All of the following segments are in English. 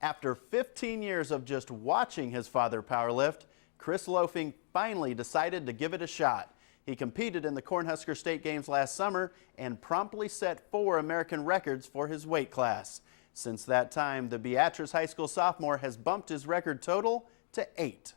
After 15 years of just watching his father powerlift, Chris Lofing finally decided to give it a shot. He competed in the Cornhusker State Games last summer and promptly set 4 American records for his weight class. Since that time, the Beatrice High School sophomore has bumped his record total to 8.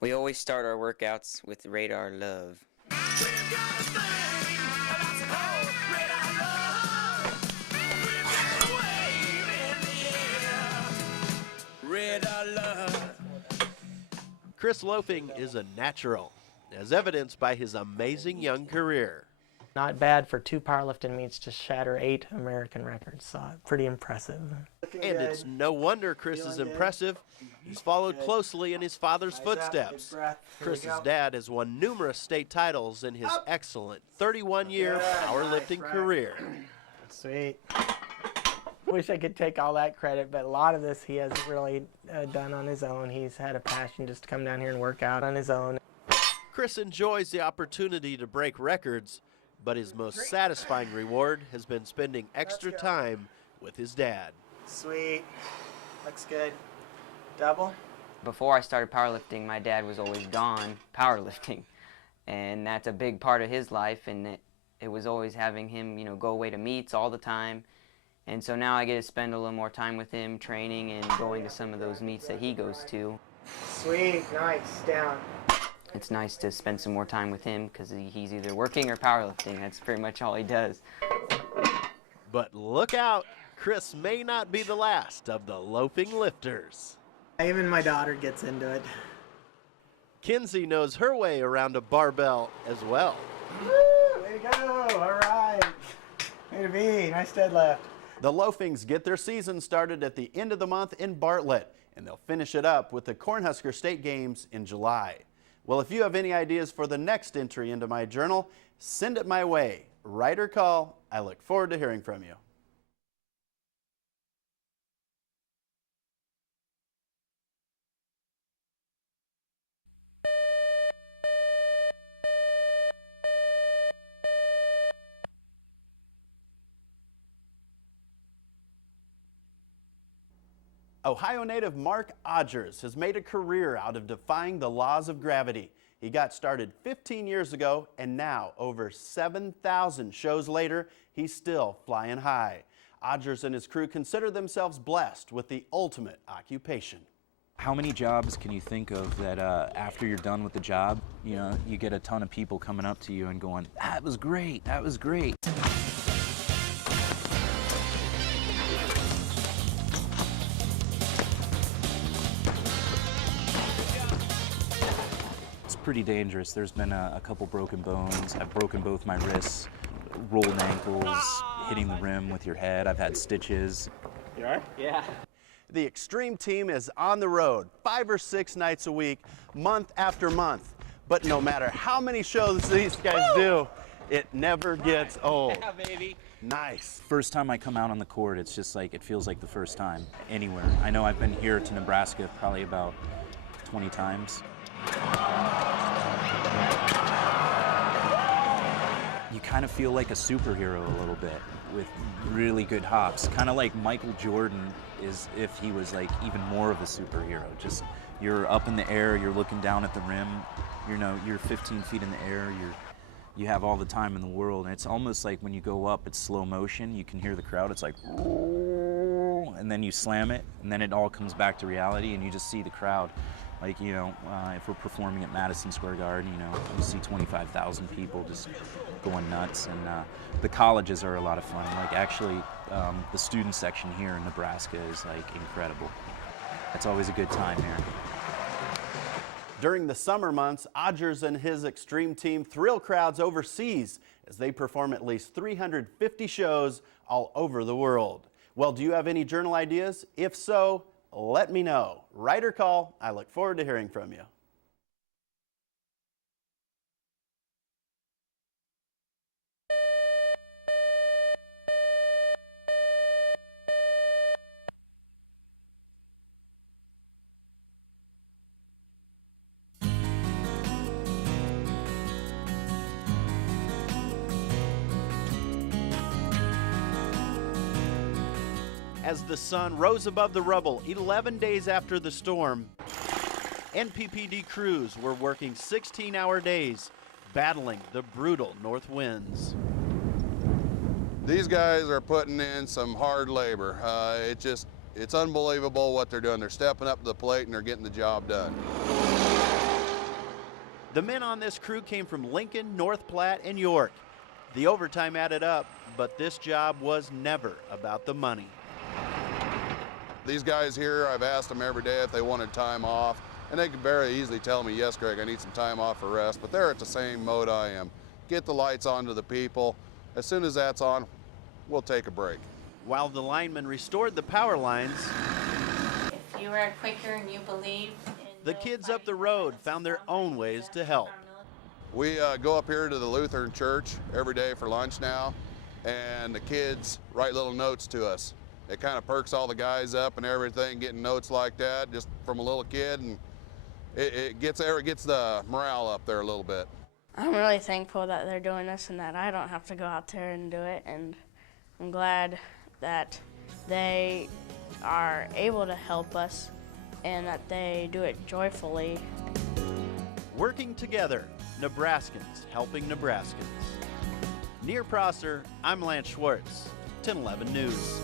We always start our workouts with Radar Love. Chris Lofing is a natural, as evidenced by his amazing young career. Not bad for 2 powerlifting meets to shatter 8 American records, so pretty impressive. And it's no wonder Chris is impressive. He's followed closely in his father's footsteps. Chris's dad has won numerous state titles in his excellent 31-year powerlifting career. Sweet. Wish I could take all that credit, but a lot of this he hasn't really done on his own. He's had a passion just to come down here and work out on his own. Chris enjoys the opportunity to break records, but his most satisfying reward has been spending extra time with his dad. Sweet. Looks good. Double. Before I started powerlifting, my dad was always gone powerlifting, and that's a big part of his life, and it was always having him, go away to meets all the time. And so now I get to spend a little more time with him training and going to some of those meets that he goes to. Sweet, nice, down. It's nice to spend some more time with him because he's either working or powerlifting. That's pretty much all he does. But look out, Chris may not be the last of the Lofing lifters. Even my daughter gets into it. Kinsey knows her way around a barbell as well. Woo, way to go, all right. Way to be, nice deadlift. The Lofings get their season started at the end of the month in Bartlett, and they'll finish it up with the Cornhusker State Games in July. Well, if you have any ideas for the next entry into my journal, send it my way. Write or call. I look forward to hearing from you. Ohio native Mark Odgers has made a career out of defying the laws of gravity. He got started 15 years ago, and now, over 7,000 shows later, he's still flying high. Odgers and his crew consider themselves blessed with the ultimate occupation. How many jobs can you think of that after you're done with the job, you get a ton of people coming up to you and going, "That was great, that was great." Pretty dangerous. There's been a couple broken bones. I've broken both my wrists, rolled ankles, hitting the rim with your head. I've had stitches. You all right? Yeah. The Extreme team is on the road 5 or 6 nights a week, month after month. But no matter how many shows these guys do, it never gets old. Yeah, baby. Nice. First time I come out on the court, it's just like, it feels like the first time anywhere. I know I've been here to Nebraska probably about 20 times. You kind of feel like a superhero a little bit with really good hops. Kind of like Michael Jordan is if he was like even more of a superhero. Just you're up in the air, you're looking down at the rim, you're 15 feet in the air, you have all the time in the world. And it's almost like when you go up, it's slow motion. You can hear the crowd. It's like, and then you slam it, and then it all comes back to reality, and you just see the crowd. Like, if we're performing at Madison Square Garden, you see 25,000 people just going nuts. And the colleges are a lot of fun. Like, actually, the student section here in Nebraska is, like, incredible. It's always a good time here. During the summer months, Odgers and his Extreme team thrill crowds overseas as they perform at least 350 shows all over the world. Well, do you have any journal ideas? If so, let me know. Write or call. I look forward to hearing from you. As the sun rose above the rubble 11 days after the storm, NPPD crews were working 16-hour days, battling the brutal north winds. These guys are putting in some hard labor. It's unbelievable what they're doing. They're stepping up to the plate and they're getting the job done. The men on this crew came from Lincoln, North Platte, and York. The overtime added up, but this job was never about the money. These guys here, I've asked them every day if they wanted time off, and they can very easily tell me, yes, Greg, I need some time off for rest, but they're at the same mode I am. Get the lights on to the people. As soon as that's on, we'll take a break. While the linemen restored the power lines, if you are quicker and you believe in the kids up the road found their own ways to help. We go up here to the Lutheran church every day for lunch now, and the kids write little notes to us. It kind of perks all the guys up and everything, getting notes like that just from a little kid, and it gets the morale up there a little bit. I'm really thankful that they're doing this and that I don't have to go out there and do it, and I'm glad that they are able to help us and that they do it joyfully. Working together, Nebraskans helping Nebraskans. Near Prosser, I'm Lance Schwartz, 1011 News.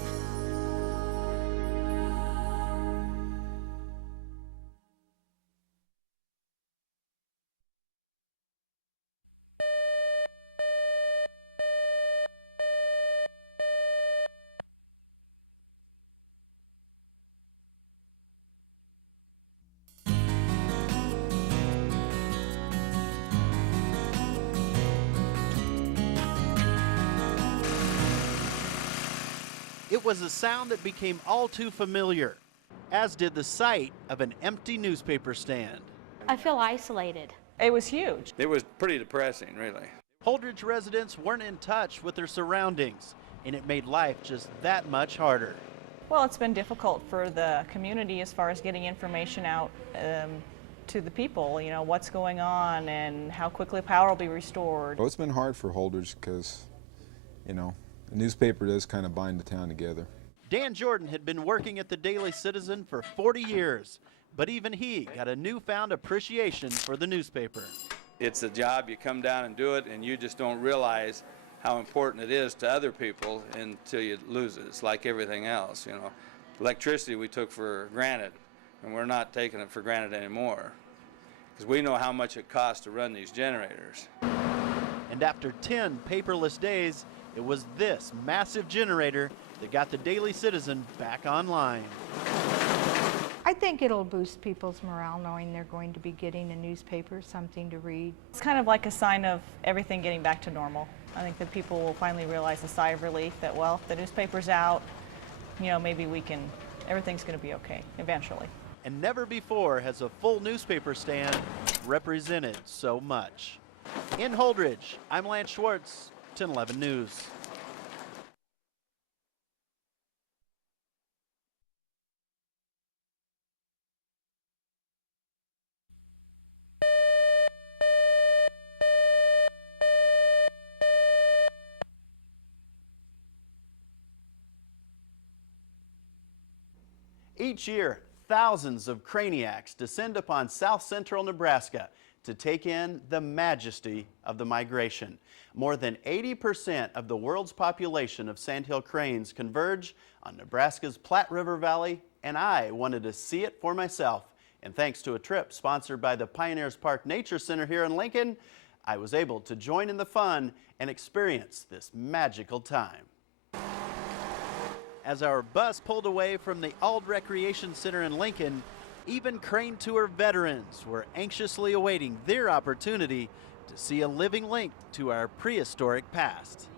It was a sound that became all too familiar, as did the sight of an empty newspaper stand. I feel isolated. It was huge. It was pretty depressing, really. Holdridge residents weren't in touch with their surroundings, and it made life just that much harder. Well, it's been difficult for the community as far as getting information out to the people, you know, what's going on and how quickly power will be restored. Well, it's been hard for Holdridge because, you know, the newspaper does kind of bind the town together. Dan Jordan had been working at the Daily Citizen for 40 years, but even he got a newfound appreciation for the newspaper. It's a job, you come down and do it, and you just don't realize how important it is to other people until you lose it. It's like everything else, you know. Electricity we took for granted, and we're not taking it for granted anymore, because we know how much it costs to run these generators. And after 10 paperless days, it was this massive generator that got the Daily Citizen back online. I think it'll boost people's morale knowing they're going to be getting a newspaper, something to read. It's kind of like a sign of everything getting back to normal. I think that people will finally realize a sigh of relief that, well, if the newspaper's out, you know, maybe everything's going to be okay eventually. And never before has a full newspaper stand represented so much. In Holdridge, I'm Lance Schwartz, 1011 News. Each year, thousands of craniacs descend upon south central Nebraska to take in the majesty of the migration. More than 80% of the world's population of sandhill cranes converge on Nebraska's Platte River Valley, and I wanted to see it for myself. And thanks to a trip sponsored by the Pioneers Park Nature Center here in Lincoln, I was able to join in the fun and experience this magical time. As our bus pulled away from the Ald Recreation Center in Lincoln, even crane tour veterans were anxiously awaiting their opportunity to see a living link to our prehistoric past.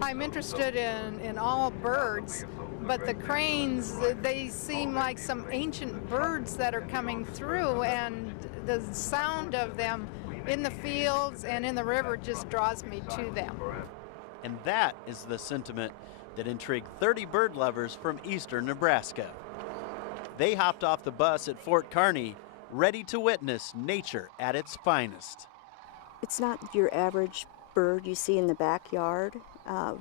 I'm interested in all birds, but the cranes, they seem like some ancient birds that are coming through, and the sound of them in the fields and in the river just draws me to them. And that is the sentiment that intrigued 30 bird lovers from eastern Nebraska. They hopped off the bus at Fort Kearney, ready to witness nature at its finest. It's not your average bird you see in the backyard.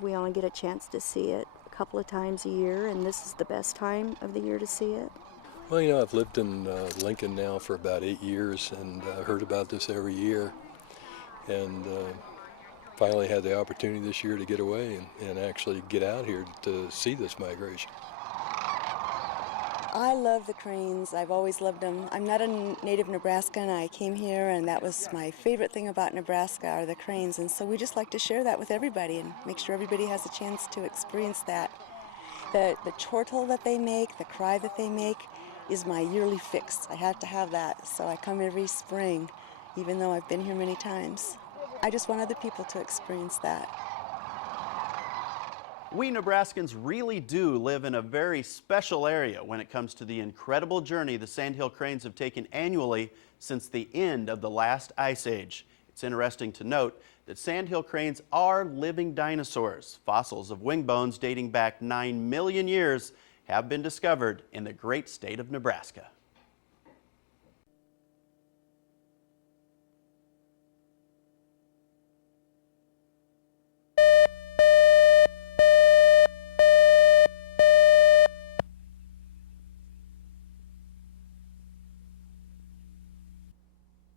We only get a chance to see it a couple of times a year, and this is the best time of the year to see it. Well, you know, I've lived in Lincoln now for about 8 years and heard about this every year. And finally had the opportunity this year to get away and actually get out here to see this migration. I love the cranes. I've always loved them. I'm not a native Nebraskan. I came here and that was my favorite thing about Nebraska are the cranes. And so we just like to share that with everybody and make sure everybody has a chance to experience that. The chortle that they make, the cry that they make is my yearly fix. I have to have that. So I come every spring, even though I've been here many times. I just want other people to experience that. We Nebraskans really do live in a very special area when it comes to the incredible journey the Sandhill cranes have taken annually since the end of the last ice age. It's interesting to note that Sandhill cranes are living dinosaurs. Fossils of wing bones dating back 9 million years have been discovered in the great state of Nebraska.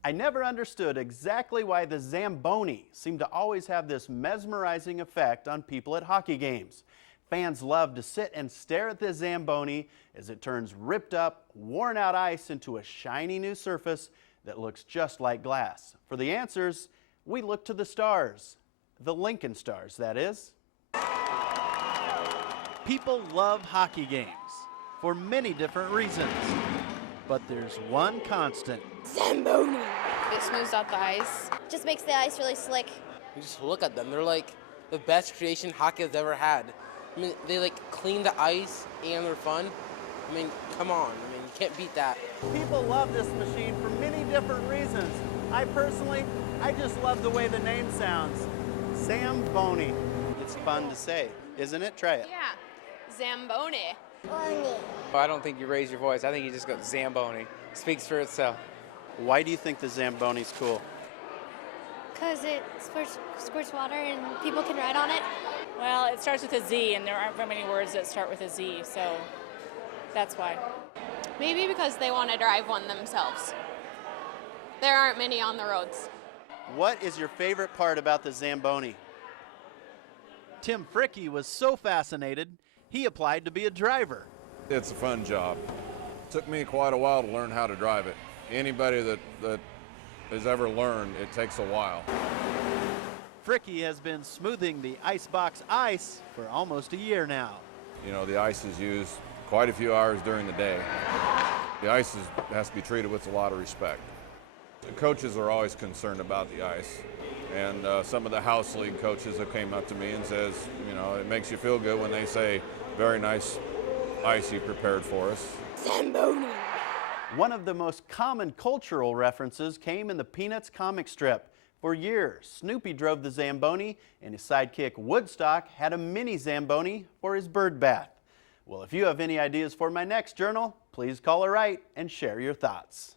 I never understood exactly why the Zamboni seemed to always have this mesmerizing effect on people at hockey games. Fans love to sit and stare at the Zamboni as it turns ripped up, worn out ice into a shiny new surface that looks just like glass. For the answers, we look to the stars. The Lincoln Stars, that is. People love hockey games for many different reasons. But there's one constant. Zamboni. It smooths out the ice. Just makes the ice really slick. You just look at them. They're like the best creation hockey has ever had. I mean, they like clean the ice and they're fun. I mean, come on. I mean, you can't beat that. People love this machine for many different reasons. I just love the way the name sounds. Zamboni. It's fun to say, isn't it? Try it. Yeah. Zamboni. I don't think you raise your voice. I think you just go Zamboni. Speaks for itself. Why do you think the Zamboni's cool? Because it squirts water and people can ride on it. Well, it starts with a Z, and there aren't very many words that start with a Z, so that's why. Maybe because they want to drive one themselves. There aren't many on the roads. What is your favorite part about the Zamboni? Tim Fricke was so fascinated, he applied to be a driver. It's a fun job. It took me quite a while to learn how to drive it. Anybody that has ever learned, it takes a while. Fricke has been smoothing the icebox ice for almost a year now. You know, the ice is used quite a few hours during the day. The ice has to be treated with a lot of respect. The coaches are always concerned about the ice. And some of the house league coaches have came up to me and says, you know, it makes you feel good when they say, very nice ice you prepared for us. Zamboni. One of the most common cultural references came in the Peanuts comic strip. For years, Snoopy drove the Zamboni, and his sidekick Woodstock had a mini Zamboni for his bird bath. Well, if you have any ideas for my next journal, please call or write and share your thoughts.